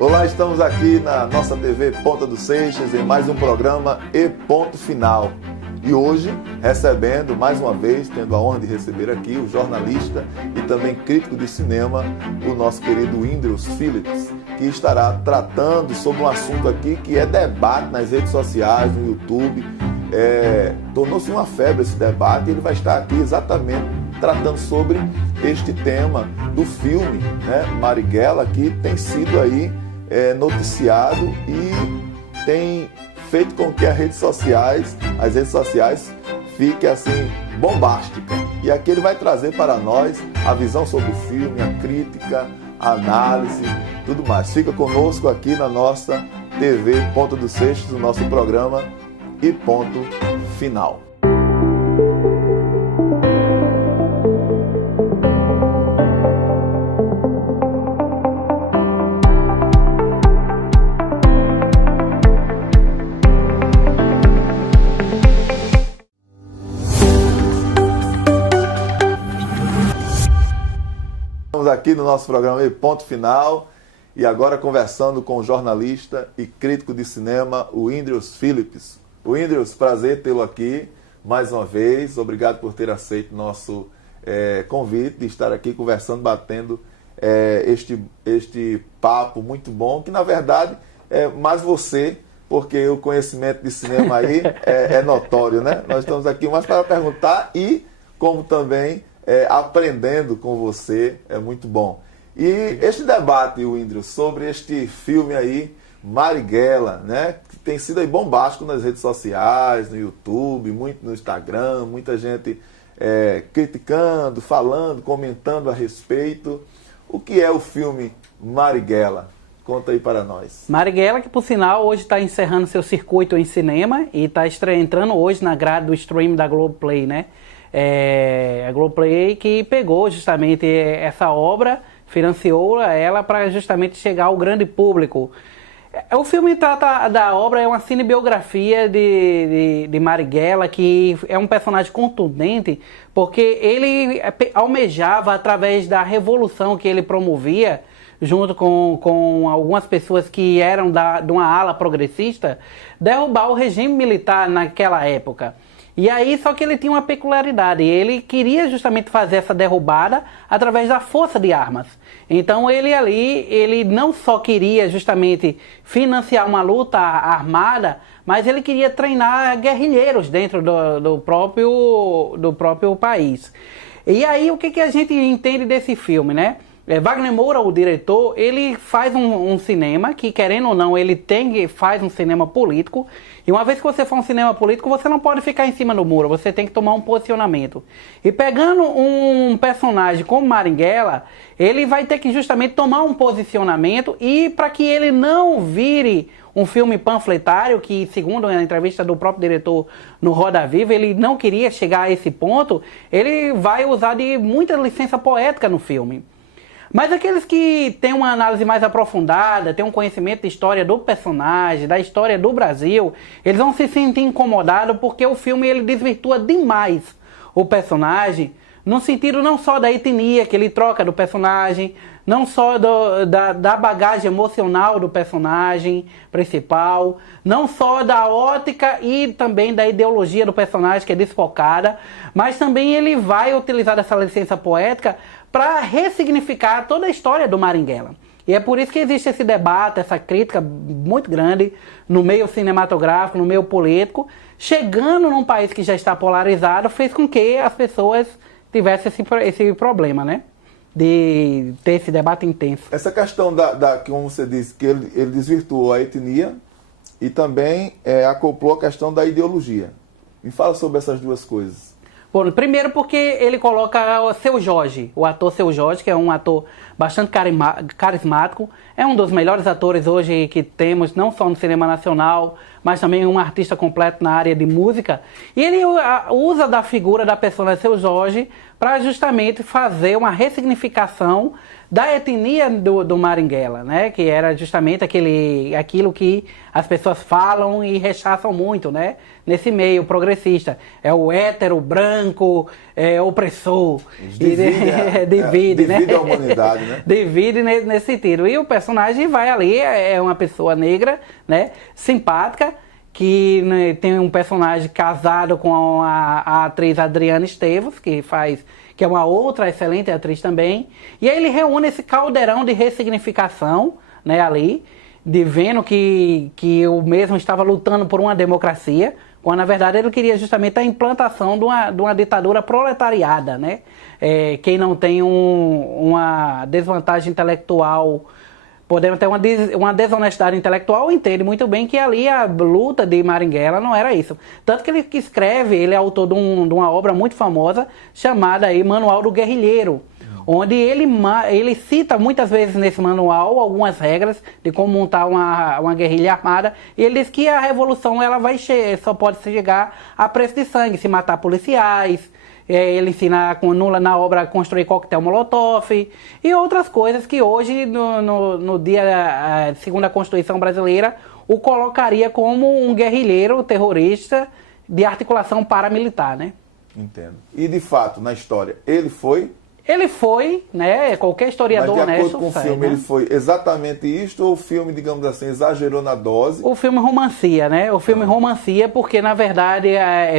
Olá, estamos aqui na nossa TV Ponta dos Seixas em mais um programa E Ponto Final. E hoje, recebendo mais uma vez, tendo a honra de receber aqui o jornalista e também crítico de cinema, o nosso querido Whinderos Phillips, que estará tratando sobre um assunto aqui que é debate nas redes sociais, no YouTube. Tornou-se uma febre esse debate e ele vai estar aqui exatamente tratando sobre este tema do filme, né, Marighella, que tem sido aí noticiado e tem feito com que as redes sociais fiquem assim bombásticas. E aqui ele vai trazer para nós a visão sobre o filme, a crítica, a análise, tudo mais. Fica conosco aqui na nossa TV Ponta dos Seixas, no nosso programa E Ponto Final. Estamos aqui no nosso programa E Ponto Final e agora conversando com o jornalista e crítico de cinema, o Whinderos Phillips. Whinderos, prazer tê-lo aqui mais uma vez. Obrigado por ter aceito nosso convite de estar aqui conversando, batendo este papo muito bom, que na verdade é mais você, porque o conhecimento de cinema aí é notório, né? Nós estamos aqui mais para perguntar e como também aprendendo com você, é muito bom. E este debate, Whinderos, sobre este filme aí, Marighella, né, que tem sido aí bombástico nas redes sociais, no YouTube, muito no Instagram, muita gente criticando, falando, comentando a respeito. O que é o filme Marighella? Conta aí para nós. Marighella, que por sinal hoje está encerrando seu circuito em cinema e está entrando hoje na grade do stream da Globoplay, né? A Globoplay que pegou justamente essa obra, financiou ela para justamente chegar ao grande público. O filme trata da obra, é uma cinebiografia de Marighella, que é um personagem contundente, porque ele almejava, através da revolução que ele promovia, junto com algumas pessoas que eram de uma ala progressista, derrubar o regime militar naquela época. E aí, só que ele tinha uma peculiaridade, ele queria justamente fazer essa derrubada através da força de armas. Então ele não só queria justamente financiar uma luta armada, mas ele queria treinar guerrilheiros dentro do próprio país. E aí, o que a gente entende desse filme, né? Wagner Moura, o diretor, ele faz um cinema que, querendo ou não, ele faz um cinema político. E uma vez que você for um cinema político, você não pode ficar em cima do muro, você tem que tomar um posicionamento. E pegando um personagem como Marighella, ele vai ter que justamente tomar um posicionamento, e para que ele não vire um filme panfletário, que segundo a entrevista do próprio diretor no Roda Viva, ele não queria chegar a esse ponto, ele vai usar de muita licença poética no filme. Mas aqueles que têm uma análise mais aprofundada, têm um conhecimento da história do personagem, da história do Brasil, eles vão se sentir incomodados porque o filme ele desvirtua demais o personagem, no sentido não só da etnia que ele troca do personagem, não só da bagagem emocional do personagem principal, não só da ótica e também da ideologia do personagem que é desfocada, mas também ele vai utilizar essa licença poética para ressignificar toda a história do Marighella. E é por isso que existe esse debate, essa crítica muito grande no meio cinematográfico, no meio político. Chegando num país que já está polarizado, fez com que as pessoas tivessem esse problema, né? De ter esse debate intenso. Essa questão como você disse, que ele desvirtuou a etnia e também acoplou a questão da ideologia. Me fala sobre essas duas coisas. Bom, primeiro porque ele coloca o Seu Jorge, o ator Seu Jorge, que é um ator bastante carismático, é um dos melhores atores hoje que temos, não só no cinema nacional, mas também um artista completo na área de música. E ele usa da figura da personagem Seu Jorge para justamente fazer uma ressignificação da etnia do Marighella, né? Que era justamente aquilo que as pessoas falam e rechaçam muito, né? Nesse meio progressista. É o hétero, branco, opressor. Divide, né? Divide a humanidade, né? Divide nesse sentido. E o personagem vai ali, é uma pessoa negra, né? Simpática, que, né, tem um personagem casado com a atriz Adriana Esteves, que é uma outra excelente atriz também. E aí ele reúne esse caldeirão de ressignificação, né, ali, de vendo que o mesmo estava lutando por uma democracia, quando na verdade ele queria justamente a implantação de uma ditadura proletariada, né? Quem não tem uma desvantagem intelectual, podendo ter uma desonestidade intelectual, entende muito bem que ali a luta de Marighella não era isso. Tanto que ele escreve, ele é autor de uma obra muito famosa, chamada aí Manual do Guerrilheiro, onde ele cita muitas vezes nesse manual algumas regras de como montar uma guerrilha armada, e ele diz que a revolução só pode chegar a preço de sangue, se matar policiais. Ele ensina na obra a construir coquetel molotov e outras coisas que hoje, no dia segundo a Constituição brasileira, o colocaria como um guerrilheiro terrorista de articulação paramilitar, né? Entendo. E de fato, na história, ele foi... Ele foi, né? Qualquer historiador honesto... Mas de acordo com o filme, né? Ele foi exatamente isto ou o filme, digamos assim, exagerou na dose? O filme romancia, né? O filme romancia porque, na verdade,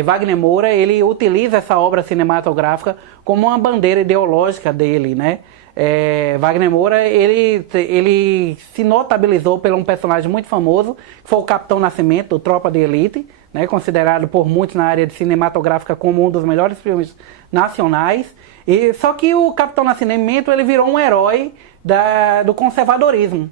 Wagner Moura, ele utiliza essa obra cinematográfica como uma bandeira ideológica dele, né? Wagner Moura, ele se notabilizou por um personagem muito famoso, que foi o Capitão Nascimento, do Tropa de Elite, né? Considerado por muitos na área cinematográfica como um dos melhores filmes nacionais. Só que o Capitão Nascimento, ele virou um herói do conservadorismo.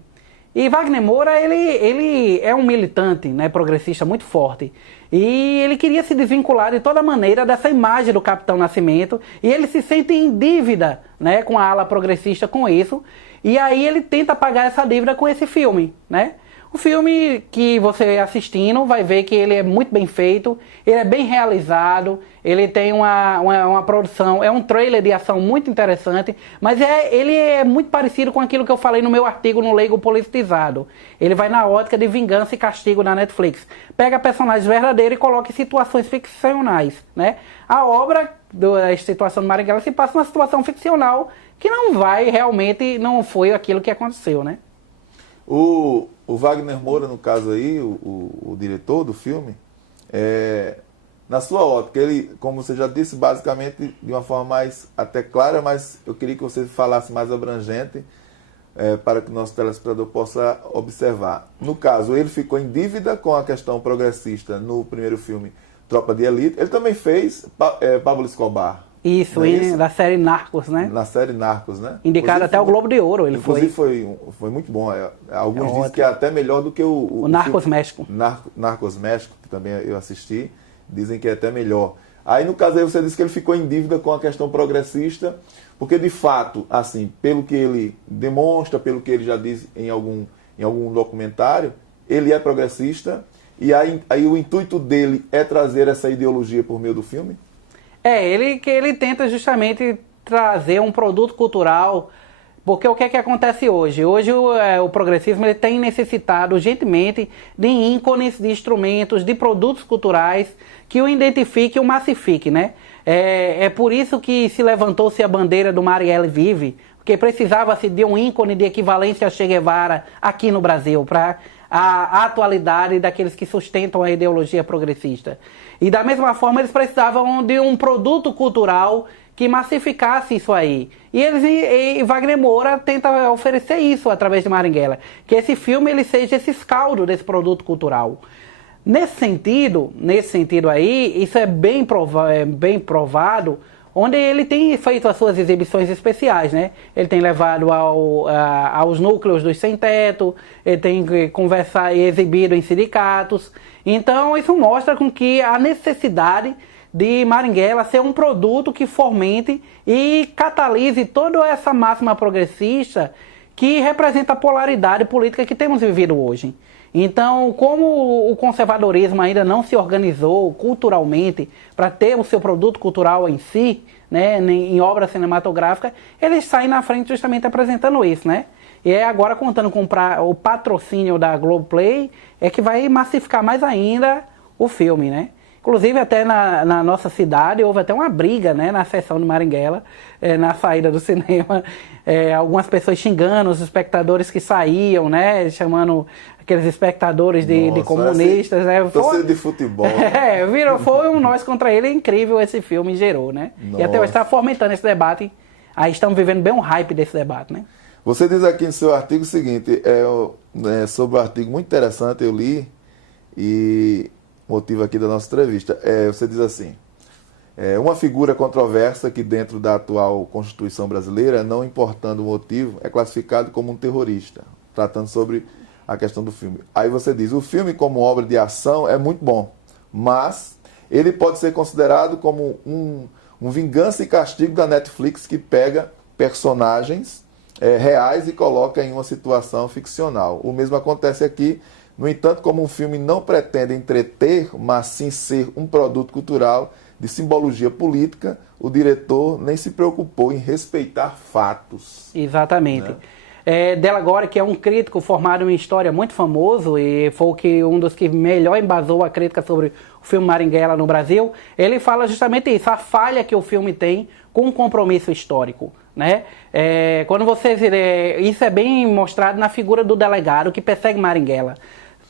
E Wagner Moura, ele é um militante, né, progressista muito forte. E ele queria se desvincular de toda maneira dessa imagem do Capitão Nascimento. E ele se sente em dívida, né, com a ala progressista com isso. E aí ele tenta pagar essa dívida com esse filme, né? O filme que você assistindo vai ver que ele é muito bem feito, ele é bem realizado, ele tem uma produção, é um trailer de ação muito interessante, mas ele é muito parecido com aquilo que eu falei no meu artigo no Leigo Politizado. Ele vai na ótica de vingança e castigo da Netflix. Pega personagens verdadeiros e coloca em situações ficcionais, né? A obra da situação do Marighella se passa numa situação ficcional que não foi aquilo que aconteceu, né? O Wagner Moura, no caso aí, o diretor do filme, na sua ótica, ele, como você já disse, basicamente de uma forma mais até clara, mas eu queria que você falasse mais abrangente, para que o nosso telespectador possa observar. No caso, ele ficou em dívida com a questão progressista no primeiro filme, Tropa de Elite. Ele também fez Pablo Escobar. Isso, da série Narcos, né? Na série Narcos, né? Indicado até o Globo de Ouro, ele foi. Inclusive foi muito bom. Alguns dizem que é até melhor do que o Narcos México. Narcos México, que também eu assisti, dizem que é até melhor. Aí, no caso aí, você disse que ele ficou em dívida com a questão progressista, porque, de fato, assim, pelo que ele demonstra, pelo que ele já diz em algum documentário, ele é progressista, e aí o intuito dele é trazer essa ideologia por meio do filme? Ele tenta justamente trazer um produto cultural, porque o que é que acontece hoje? Hoje o progressismo ele tem necessitado urgentemente de ícones, de instrumentos, de produtos culturais que o identifique e o massifique, né? É por isso que se levantou-se a bandeira do Marielle Vive, porque precisava-se de um ícone de equivalência a Che Guevara aqui no Brasil, para a atualidade daqueles que sustentam a ideologia progressista. E da mesma forma eles precisavam de um produto cultural que massificasse isso aí. E Wagner Moura tenta oferecer isso através de Marighella, que esse filme ele seja esse escaldo desse produto cultural. Nesse sentido aí, isso é bem provado, onde ele tem feito as suas exibições especiais, né? Ele tem levado aos núcleos dos sem-teto, ele tem conversado e exibido em sindicatos. Então, isso mostra com que a necessidade de Marighella ser um produto que fomente e catalise toda essa máxima progressista que representa a polaridade política que temos vivido hoje. Então, como o conservadorismo ainda não se organizou culturalmente para ter o seu produto cultural em si, né, em obra cinematográfica, eles saem na frente justamente apresentando isso, né? E é agora contando com o patrocínio da Globoplay, é que vai massificar mais ainda o filme, né? Inclusive até na nossa cidade houve até uma briga, né, na sessão de Marighella, na saída do cinema, algumas pessoas xingando os espectadores que saíam, né, chamando aqueles espectadores de comunistas, né? Torcida de futebol. Foi um nós contra ele, incrível esse filme gerou, né? Nossa. E até hoje está fomentando esse debate, aí estamos vivendo bem um hype desse debate, né? Você diz aqui no seu artigo o seguinte, sobre o artigo muito interessante, eu li, e motivo aqui da nossa entrevista, você diz assim, uma figura controversa que dentro da atual Constituição brasileira, não importando o motivo, é classificado como um terrorista, tratando sobre a questão do filme. Aí você diz, o filme como obra de ação é muito bom, mas ele pode ser considerado como um vingança e castigo da Netflix que pega personagens reais e coloca em uma situação ficcional. O mesmo acontece aqui. No entanto, como um filme não pretende entreter, mas sim ser um produto cultural de simbologia política, o diretor nem se preocupou em respeitar fatos. Exatamente. Né? Della Gore, que é um crítico formado em história muito famoso e foi um dos que melhor embasou a crítica sobre o filme Marighella no Brasil, ele fala justamente isso, a falha que o filme tem com um compromisso histórico. Né? Quando você isso é bem mostrado na figura do delegado que persegue Marighella.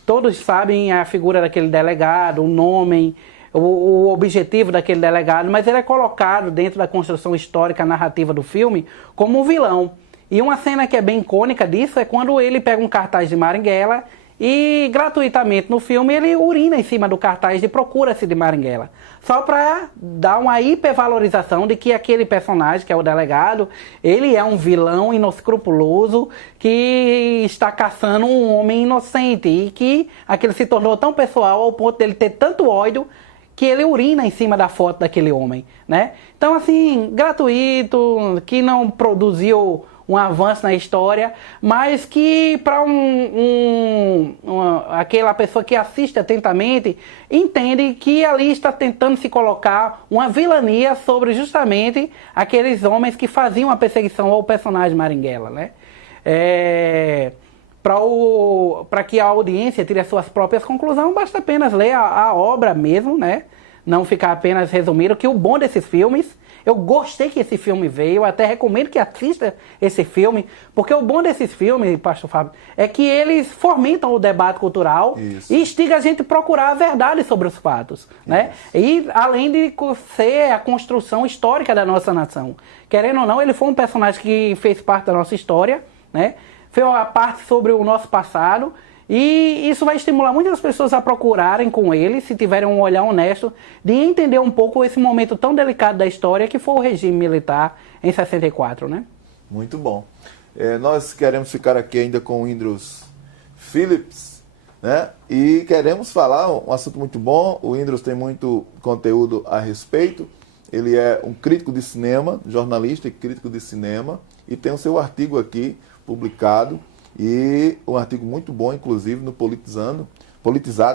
Todos sabem a figura daquele delegado, o nome, o objetivo daquele delegado, mas ele é colocado dentro da construção histórica narrativa do filme como um vilão. E uma cena que é bem icônica disso é quando ele pega um cartaz de Marighella e gratuitamente no filme ele urina em cima do cartaz de Procura-se de Marighella. Só para dar uma hipervalorização de que aquele personagem, que é o delegado, ele é um vilão inescrupuloso que está caçando um homem inocente e que aquele se tornou tão pessoal ao ponto dele ter tanto ódio que ele urina em cima da foto daquele homem, né? Então, assim, gratuito, que não produziu um avanço na história, mas que para aquela pessoa que assiste atentamente, entende que ali está tentando se colocar uma vilania sobre justamente aqueles homens que faziam a perseguição ao personagem Marighella, né? Para que a audiência tire as suas próprias conclusões, basta apenas ler a obra mesmo, né? Não ficar apenas resumido, que o bom desses filmes, eu gostei que esse filme veio, eu até recomendo que assista esse filme, porque o bom desses filmes, pastor Fábio, é que eles fomentam o debate cultural. Isso. E instiga a gente a procurar a verdade sobre os fatos, né? E além de ser a construção histórica da nossa nação. Querendo ou não, ele foi um personagem que fez parte da nossa história, né? Fez uma parte sobre o nosso passado, e isso vai estimular muitas pessoas a procurarem com ele, se tiverem um olhar honesto, de entender um pouco esse momento tão delicado da história que foi o regime militar em 64, né? Muito bom. Nós queremos ficar aqui ainda com o Whinderos Phillips, né? E queremos falar um assunto muito bom. O Whinderos tem muito conteúdo a respeito. Ele é um crítico de cinema, jornalista e crítico de cinema, e tem o seu artigo aqui publicado, e um artigo muito bom, inclusive, no Politizado,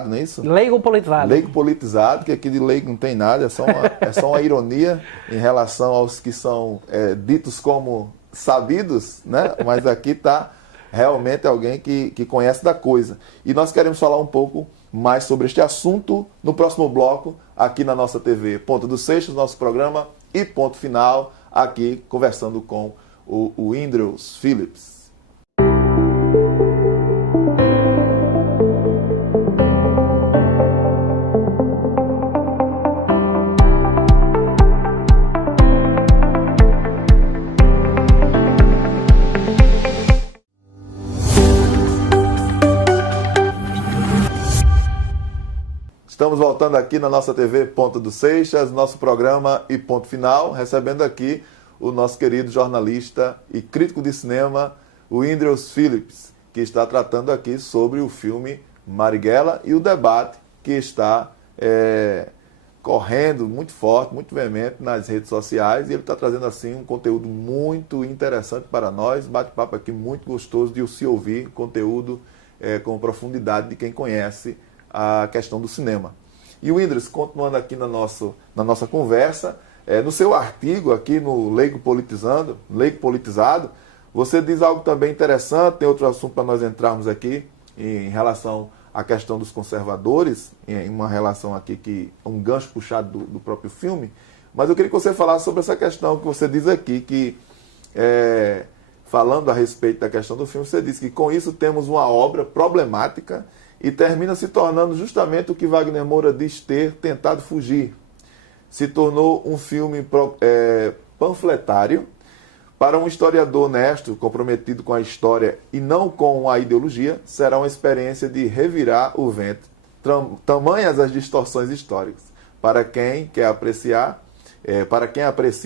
não é isso? Leigo Politizado. Leigo Politizado, que aqui de leigo não tem nada, é só uma ironia em relação aos que são ditos como sabidos, né? Mas aqui está realmente alguém que conhece da coisa. E nós queremos falar um pouco mais sobre este assunto no próximo bloco, aqui na nossa TV Ponta dos Seixas, nosso programa e ponto final, aqui conversando com o Whinderos Phillips. Estamos voltando aqui na nossa TV Ponta dos Seixas, nosso programa e ponto final, recebendo aqui o nosso querido jornalista e crítico de cinema, o Whinderos Phillips, que está tratando aqui sobre o filme Marighella e o debate que está correndo muito forte, muito veemente nas redes sociais, e ele está trazendo assim um conteúdo muito interessante para nós, bate-papo aqui muito gostoso de se ouvir, conteúdo com profundidade de quem conhece a questão do cinema. E o Whinderos, continuando aqui na nossa conversa, No seu artigo aqui no Leigo Politizado, você diz algo também interessante, tem outro assunto para nós entrarmos aqui, em relação à questão dos conservadores, em uma relação aqui, um gancho puxado do próprio filme, mas eu queria que você falasse sobre essa questão que você diz aqui, que falando a respeito da questão do filme, você diz que com isso temos uma obra problemática e termina se tornando justamente o que Wagner Moura diz ter tentado fugir. Se tornou um filme panfletário. Para um historiador honesto, comprometido com a história e não com a ideologia, será uma experiência de revirar o vento. Tamanhas as distorções históricas. Para quem quer apreciar,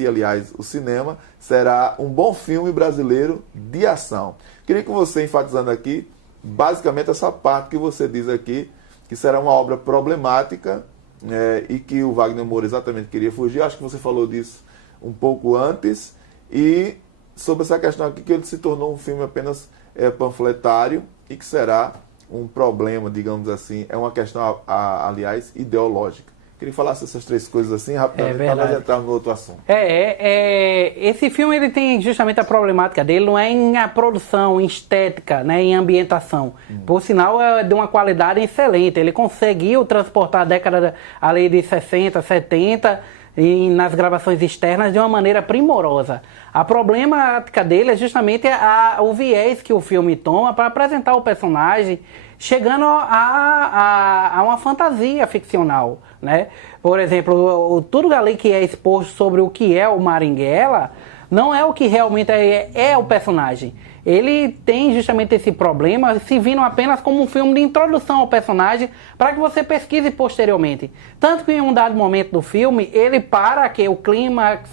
aliás, o cinema, será um bom filme brasileiro de ação. Queria que você, enfatizando aqui, basicamente essa parte que você diz aqui, que será uma obra problemática, e que o Wagner Moura exatamente queria fugir. Acho que você falou disso um pouco antes. E sobre essa questão aqui, que ele se tornou um filme apenas panfletário e que será um problema, digamos assim, é uma questão, aliás, ideológica. Queria que falasse essas três coisas assim, rapidamente, para nós entrarmos no outro assunto. Esse filme ele tem justamente a problemática dele, não é em a produção, em estética, né, em ambientação. Por sinal, é de uma qualidade excelente. Ele conseguiu transportar a década ali de 60, 70... e nas gravações externas de uma maneira primorosa. A problemática dele é justamente o viés que o filme toma para apresentar o personagem, chegando a uma fantasia ficcional, né? Por exemplo, tudo ali que é exposto sobre o que é o Marighella não é o que realmente é o personagem. Ele tem justamente esse problema, se vindo apenas como um filme de introdução ao personagem, para que você pesquise posteriormente. Tanto que em um dado momento do filme, ele para que o clímax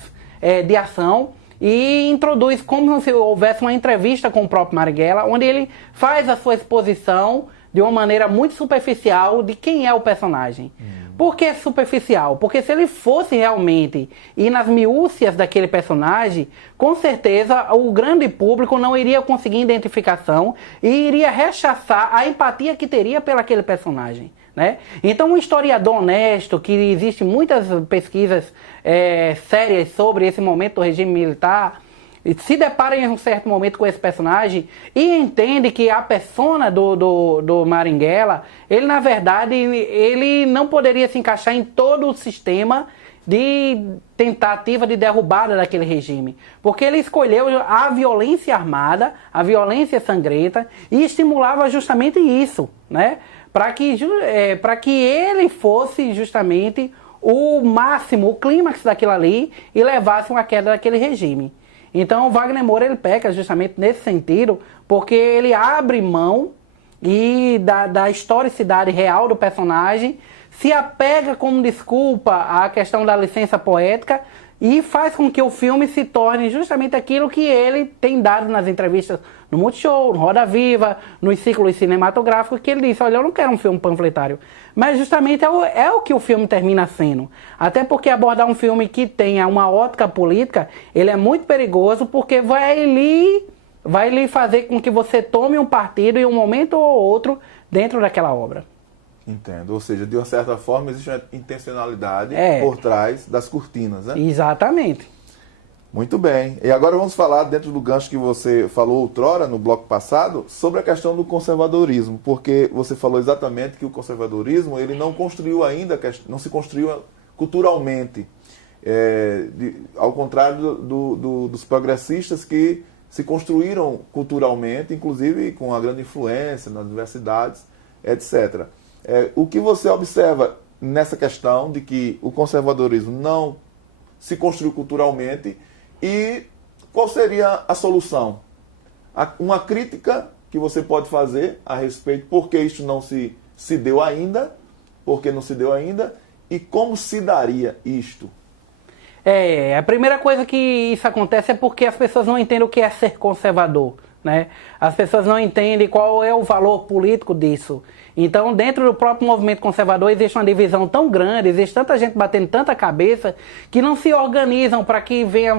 de ação e introduz como se houvesse uma entrevista com o próprio Marighella, onde ele faz a sua exposição de uma maneira muito superficial de quem é o personagem. Por que superficial? Porque se ele fosse realmente ir nas miúcias daquele personagem, com certeza o grande público não iria conseguir identificação e iria rechaçar a empatia que teria pelaquele personagem, né? Então um historiador honesto, que existe muitas pesquisas sérias sobre esse momento do regime militar, se depara em um certo momento com esse personagem e entende que a persona do Marighella, ele na verdade ele não poderia se encaixar em todo o sistema de tentativa de derrubada daquele regime, porque ele escolheu a violência armada, a violência sangrenta, e estimulava justamente isso, né? Para que ele fosse justamente o máximo, o clímax daquilo ali e levasse uma queda daquele regime. Então o Wagner Moura ele peca justamente nesse sentido, porque ele abre mão da historicidade real do personagem, se apega como desculpa à questão da licença poética e faz com que o filme se torne justamente aquilo que ele tem dado nas entrevistas no Multishow, no Roda Viva, nos ciclos cinematográficos, que ele disse: olha, eu não quero um filme panfletário. Mas justamente é o que o filme termina sendo. Até porque abordar um filme que tenha uma ótica política, ele é muito perigoso, porque vai lhe fazer com que você tome um partido em um momento ou outro dentro daquela obra. Entendo. Ou seja, de uma certa forma existe uma intencionalidade por trás das cortinas, né? Exatamente. Muito bem. E agora vamos falar, dentro do gancho que você falou outrora, no bloco passado, sobre a questão do conservadorismo, porque você falou exatamente que o conservadorismo ele não construiu ainda, não se construiu culturalmente, ao contrário dos progressistas que se construíram culturalmente, inclusive com uma grande influência nas universidades, etc. O que você observa nessa questão de que o conservadorismo não se construiu culturalmente e qual seria a solução? Uma crítica que você pode fazer a respeito por que isso não se deu ainda, por que não se deu ainda e como se daria isto? A primeira coisa que isso acontece é porque as pessoas não entendem o que é ser conservador, né? As pessoas não entendem qual é o valor político disso. Então, dentro do próprio movimento conservador, existe uma divisão tão grande, existe tanta gente batendo tanta cabeça, que não se organizam para que venha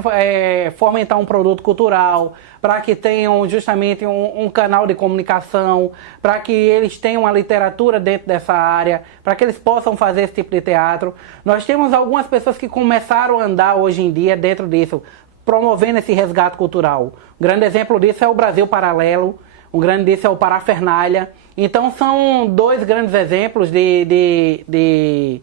fomentar um produto cultural, para que tenham justamente um canal de comunicação, para que eles tenham uma literatura dentro dessa área, para que eles possam fazer esse tipo de teatro. Nós temos algumas pessoas que começaram a andar hoje em dia dentro disso, promovendo esse resgate cultural. Um grande exemplo disso é o Brasil Paralelo, um grande disso é o Parafernália. Então são dois grandes exemplos de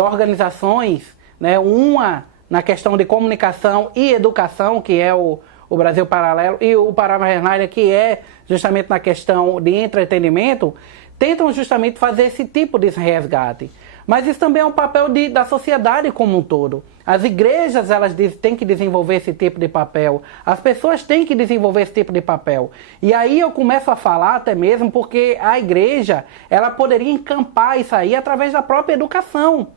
organizações, né? Uma na questão de comunicação e educação, que é o Brasil Paralelo, e o Parafernália, que é justamente na questão de entretenimento, tentam justamente fazer esse tipo de resgate. Mas isso também é um papel da sociedade como um todo. As igrejas, elas têm que desenvolver esse tipo de papel. As pessoas têm que desenvolver esse tipo de papel. E aí eu começo a falar até mesmo porque a igreja, ela poderia encampar isso aí através da própria educação.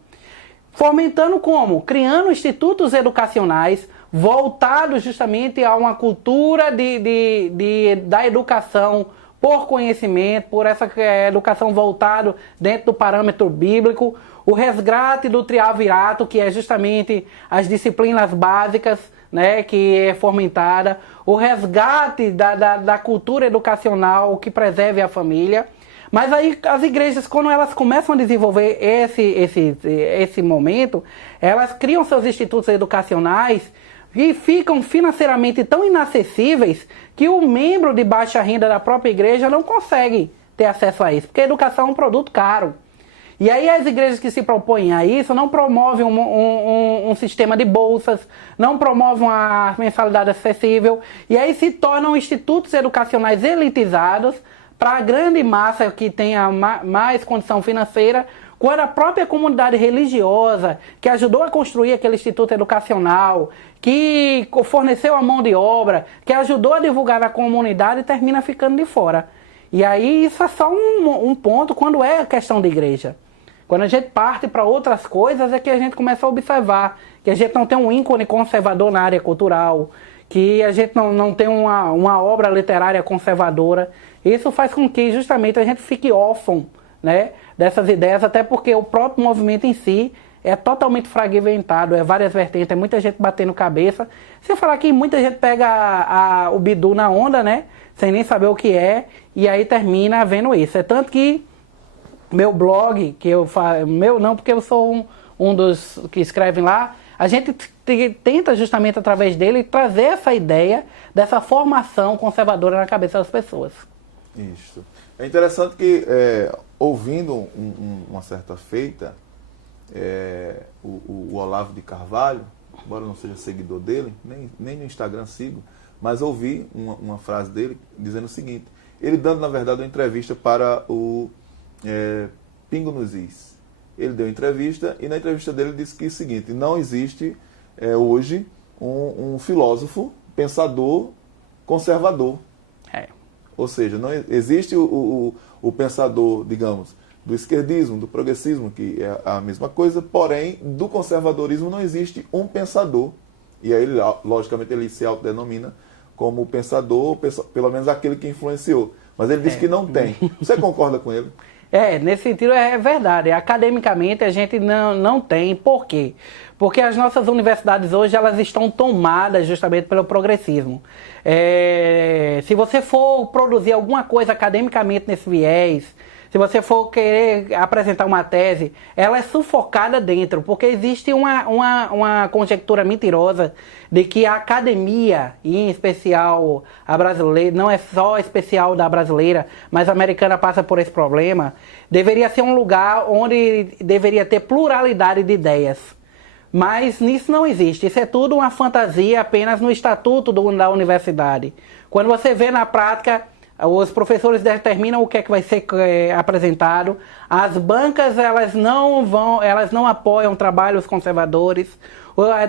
Fomentando como? Criando institutos educacionais voltados justamente a uma cultura da educação por conhecimento, por essa educação voltada dentro do parâmetro bíblico, o resgate do triunvirato, que é justamente as disciplinas básicas, né, que é fomentada, o resgate da cultura educacional que preserve a família. Mas aí as igrejas, quando elas começam a desenvolver esse momento, elas criam seus institutos educacionais e ficam financeiramente tão inacessíveis que o membro de baixa renda da própria igreja não consegue ter acesso a isso, porque a educação é um produto caro. E aí as igrejas que se propõem a isso não promovem um sistema de bolsas, não promovem uma mensalidade acessível, e aí se tornam institutos educacionais elitizados para a grande massa que tenha mais condição financeira, quando a própria comunidade religiosa, que ajudou a construir aquele instituto educacional, que forneceu a mão de obra, que ajudou a divulgar na comunidade, termina ficando de fora. E aí isso é só um ponto quando é questão de igreja. Quando a gente parte para outras coisas é que a gente começa a observar que a gente não tem um ícone conservador na área cultural, que a gente não tem uma obra literária conservadora. Isso faz com que justamente a gente fique órfão, né, dessas ideias, até porque o próprio movimento em si é totalmente fragmentado, é várias vertentes, é muita gente batendo cabeça. Sem falar que muita gente pega o bidu na onda, né, sem nem saber o que é, e aí termina vendo isso. É tanto que meu blog, que eu faço, meu não, porque eu sou um dos que escrevem lá, a gente tenta justamente através dele trazer essa ideia dessa formação conservadora na cabeça das pessoas. Isso. É interessante que, ouvindo uma certa feita, o Olavo de Carvalho, embora eu não seja seguidor dele, nem no Instagram sigo, mas ouvi uma frase dele dizendo o seguinte, ele dando, na verdade, uma entrevista para o Pingo nos Is. Ele deu entrevista e na entrevista dele disse que é o seguinte, não existe hoje um filósofo, pensador, conservador. Ou seja, não existe o pensador, digamos, do esquerdismo, do progressismo, que é a mesma coisa, porém, do conservadorismo não existe um pensador. E aí, logicamente, ele se autodenomina como pensador, pelo menos aquele que influenciou. Mas ele diz que não tem. Você concorda com ele? Nesse sentido é verdade. Academicamente a gente não tem. Por quê? Porque as nossas universidades hoje elas estão tomadas justamente pelo progressismo. Se você for produzir alguma coisa academicamente nesse viés, se você for querer apresentar uma tese, ela é sufocada dentro, porque existe uma conjectura mentirosa de que a academia, e em especial a brasileira, não é só especial da brasileira, mas a americana passa por esse problema, deveria ser um lugar onde deveria ter pluralidade de ideias. Mas nisso não existe, isso é tudo uma fantasia apenas no estatuto da universidade. Quando você vê na prática, os professores determinam o que é que vai ser apresentado, as bancas elas não apoiam trabalhos conservadores,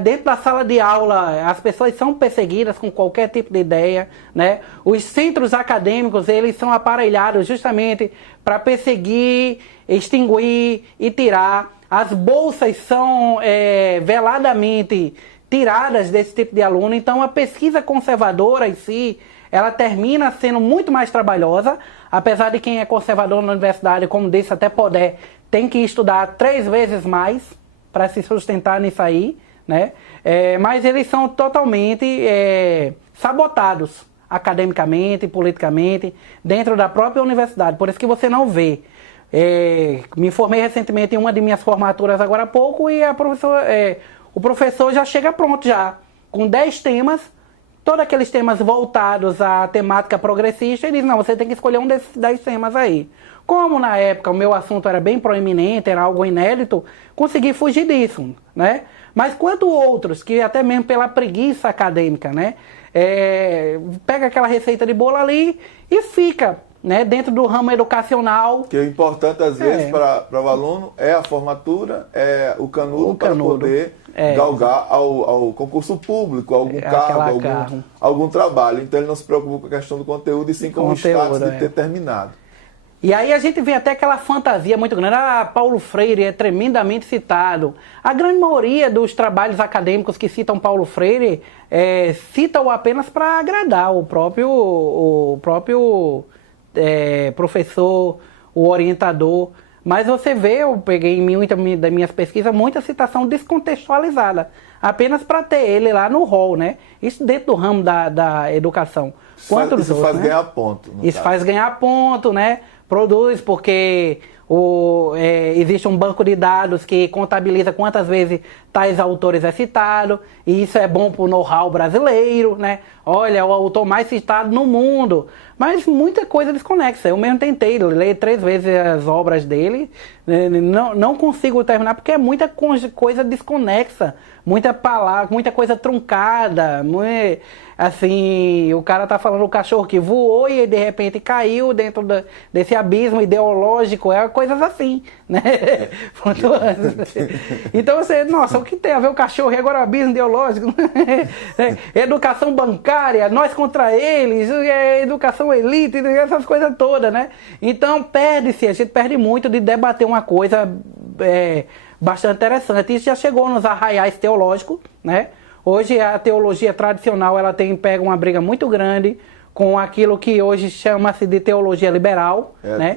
dentro da sala de aula as pessoas são perseguidas com qualquer tipo de ideia, né? Os centros acadêmicos eles são aparelhados justamente para perseguir, extinguir e tirar. As bolsas são veladamente tiradas desse tipo de aluno, então a pesquisa conservadora em si, ela termina sendo muito mais trabalhosa, apesar de quem é conservador na universidade, como disse até Podé, tem que estudar 3 vezes mais para se sustentar nisso aí, né? Mas eles são totalmente sabotados academicamente, politicamente, dentro da própria universidade. Por isso que você não vê. Me formei recentemente em uma de minhas formaturas agora há pouco e o professor já chega pronto já, com 10 temas, todos aqueles temas voltados à temática progressista, e diz, não, você tem que escolher um desses 10 temas aí. Como na época o meu assunto era bem proeminente, era algo inédito, consegui fugir disso, né? Mas quanto outros, que até mesmo pela preguiça acadêmica, né? Pega aquela receita de bolo ali e fica, né, dentro do ramo educacional. Que o importante, às vezes, para o aluno é a formatura, é o canudo para poder galgar ao concurso público, algum cargo, algum trabalho. Então, ele não se preocupa com a questão do conteúdo, e sim com o status de ter terminado. E aí a gente vê até aquela fantasia muito grande. Paulo Freire é tremendamente citado. A grande maioria dos trabalhos acadêmicos que citam Paulo Freire citam apenas para agradar o próprio professor, o orientador. Mas você vê, eu peguei em muita das minhas pesquisas, muita citação descontextualizada, apenas para ter ele lá no rol, né? Isso dentro do ramo da educação. Isso faz ganhar ponto. Isso faz ganhar ponto, né? Produz, porque existe um banco de dados que contabiliza quantas vezes tais autores é citado, e isso é bom para o know-how brasileiro, né? Olha, o autor mais citado no mundo. Mas muita coisa desconexa. Eu mesmo tentei ler 3 vezes as obras dele, não consigo terminar, porque é muita coisa desconexa, muita palavra, muita coisa truncada, assim, o cara tá falando o cachorro que voou e de repente caiu dentro desse abismo ideológico, coisas assim, né? Então você, nossa, o que tem a ver o cachorro e agora o abismo ideológico? Educação bancária, nós contra eles, educação elite, essas coisas todas, né? Então a gente perde muito de debater uma coisa bastante interessante. Isso já chegou nos arraiais teológicos, né? Hoje a teologia tradicional ela pega uma briga muito grande com aquilo que hoje chama-se de teologia liberal, né?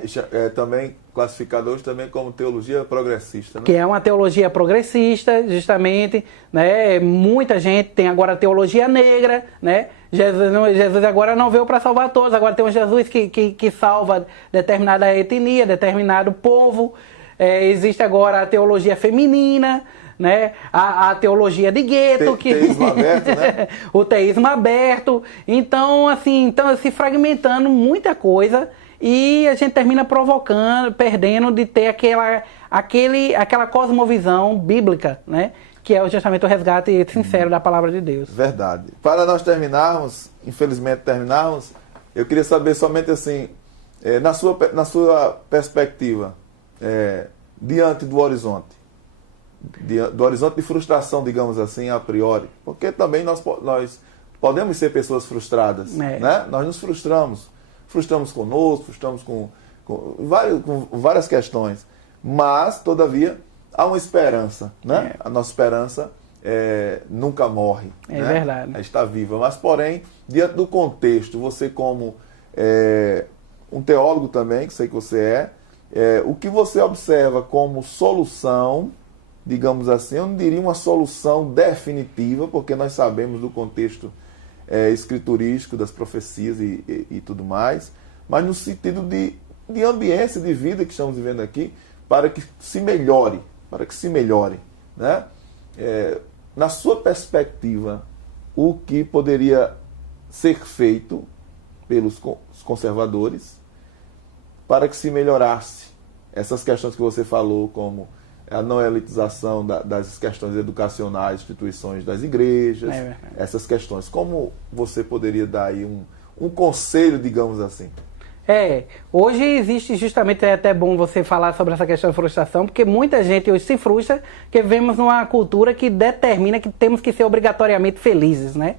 Também classificado hoje também como teologia progressista, né? Que é uma teologia progressista, justamente, né? Muita gente tem agora teologia negra, né? Jesus agora não veio para salvar todos, agora tem um Jesus que salva determinada etnia, determinado povo. Existe agora a teologia feminina, né? A teologia de gueto, teísmo aberto, né? O teísmo aberto. Então, assim, se fragmentando muita coisa, e a gente termina perdendo de ter aquela cosmovisão bíblica, né? Que é justamente o resgate sincero da palavra de Deus. Verdade. Para nós terminarmos, infelizmente terminarmos, eu queria saber somente assim, na sua perspectiva, diante do horizonte de frustração, digamos assim, a priori, porque também nós podemos ser pessoas frustradas, né? Nós nos frustramos conosco, frustramos com várias questões, mas, todavia, há uma esperança, né? A nossa esperança nunca morre, né? Verdade. Ela está viva, mas, porém, diante do contexto, você como um teólogo também, que sei que você o que você observa como solução, digamos assim, eu não diria uma solução definitiva, porque nós sabemos do contexto escriturístico das profecias e tudo mais, mas no sentido de ambiência de vida que estamos vivendo aqui, para que se melhore, né? Na sua perspectiva, o que poderia ser feito pelos conservadores para que se melhorasse essas questões que você falou, como a não elitização das questões educacionais, instituições das igrejas, essas questões. Como você poderia dar aí um conselho, digamos assim? Hoje existe justamente, é até bom você falar sobre essa questão de frustração, porque muita gente hoje se frustra, porque vivemos numa cultura que determina que temos que ser obrigatoriamente felizes, né?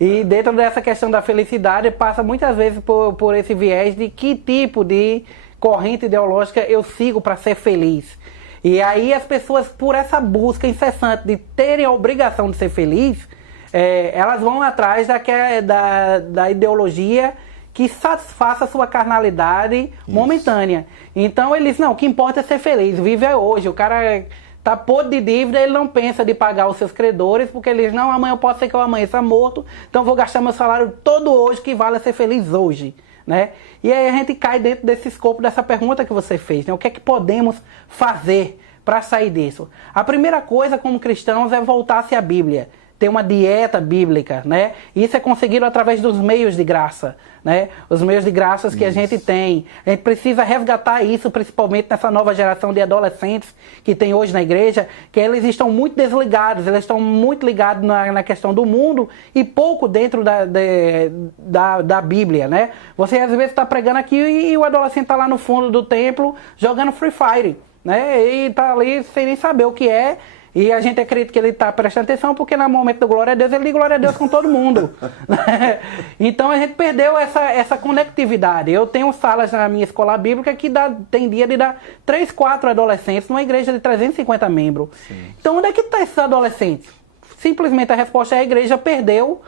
E dentro dessa questão da felicidade, passa muitas vezes por esse viés de que tipo de corrente ideológica eu sigo para ser feliz. E aí as pessoas, por essa busca incessante de terem a obrigação de ser feliz, elas vão atrás da ideologia que satisfaça a sua carnalidade momentânea. Então eles, não, o que importa é ser feliz, vive é hoje. O cara tá podre de dívida, ele não pensa de pagar os seus credores, porque ele diz, não, amanhã pode ser que eu amanheça morto, então vou gastar meu salário todo hoje, que vale ser feliz hoje, né? E aí a gente cai dentro desse escopo dessa pergunta que você fez, né? O que é que podemos fazer para sair disso? A primeira coisa como cristãos é voltar-se à Bíblia, ter uma dieta bíblica, né? Isso é conseguido através dos meios de graça, né? Os meios de graças que a gente tem. A gente precisa resgatar isso, principalmente nessa nova geração de adolescentes que tem hoje na igreja, que eles estão muito desligados, eles estão muito ligados na questão do mundo e pouco dentro da Bíblia, né? Você às vezes está pregando aqui e o adolescente está lá no fundo do templo jogando Free Fire, né? E está ali sem nem saber o que é. E a gente acredita que ele está prestando atenção porque no momento do glória a Deus, ele diz glória a Deus com todo mundo. Então a gente perdeu essa conectividade. Eu tenho salas na minha escola bíblica que tem dia de dar 3, 4 adolescentes numa igreja de 350 membros. Sim. Então onde é que está esses adolescentes? Simplesmente a resposta é a igreja perdeu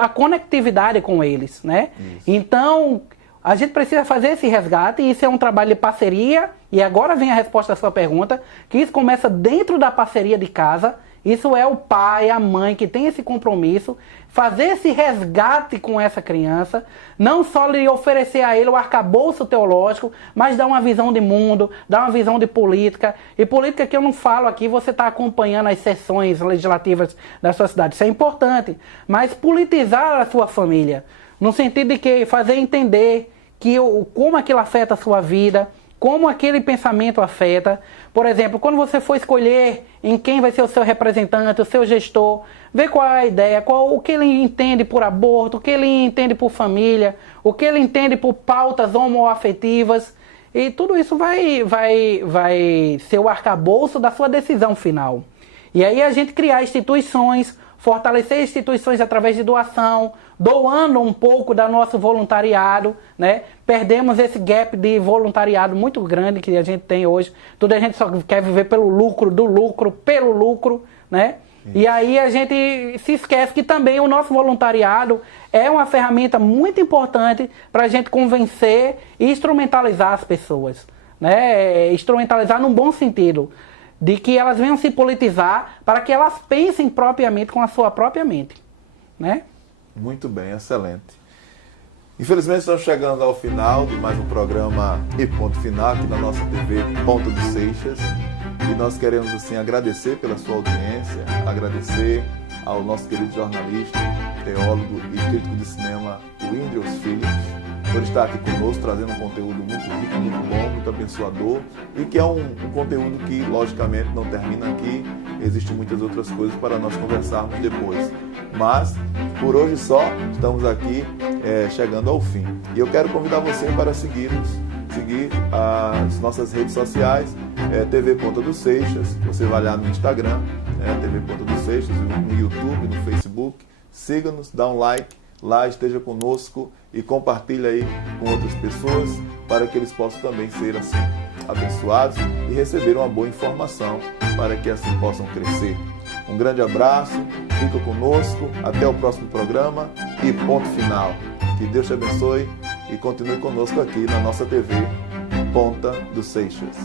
a conectividade com eles, né? Isso. Então a gente precisa fazer esse resgate, e isso é um trabalho de parceria, e agora vem a resposta à sua pergunta, que isso começa dentro da parceria de casa. Isso é o pai, a mãe que tem esse compromisso, fazer esse resgate com essa criança, não só lhe oferecer a ele o arcabouço teológico, mas dar uma visão de mundo, dar uma visão de política. E política que eu não falo aqui, você está acompanhando as sessões legislativas da sua cidade, isso é importante, mas politizar a sua família, no sentido de que fazer entender como aquilo afeta a sua vida, como aquele pensamento afeta. Por exemplo, quando você for escolher em quem vai ser o seu representante, o seu gestor, vê qual é a ideia, o que ele entende por aborto, o que ele entende por família, o que ele entende por pautas homoafetivas, e tudo isso vai ser o arcabouço da sua decisão final. E aí a gente criar instituições, fortalecer instituições através de doação, doando um pouco do nosso voluntariado, né? Perdemos esse gap de voluntariado muito grande que a gente tem hoje. Tudo a gente só quer viver pelo lucro, pelo lucro, né? Isso. E aí a gente se esquece que também o nosso voluntariado é uma ferramenta muito importante para a gente convencer e instrumentalizar as pessoas, né? Instrumentalizar num bom sentido, de que elas venham se politizar para que elas pensem propriamente com a sua própria mente, né? Muito bem, excelente. Infelizmente estamos chegando ao final de mais um programa E Ponto Final aqui na nossa TV Ponta dos Seixas, e nós queremos assim agradecer pela sua audiência, agradecer ao nosso querido jornalista, teólogo e crítico de cinema, o Whinderos Filho, por estar aqui conosco, trazendo um conteúdo muito rico, muito bom, muito abençoador, e que é um conteúdo que, logicamente, não termina aqui. Existem muitas outras coisas para nós conversarmos depois. Mas, por hoje só, estamos aqui chegando ao fim. E eu quero convidar você para seguir as nossas redes sociais, TV Ponta dos Seixas. Você vai lá no Instagram, TV Ponta dos Seixas, no YouTube, no Facebook. Siga-nos, dá um like lá, esteja conosco e compartilhe aí com outras pessoas para que eles possam também ser assim abençoados e receber uma boa informação para que assim possam crescer. Um grande abraço, fica conosco, até o próximo programa e ponto final. Que Deus te abençoe e continue conosco aqui na nossa TV Ponta dos Seixas.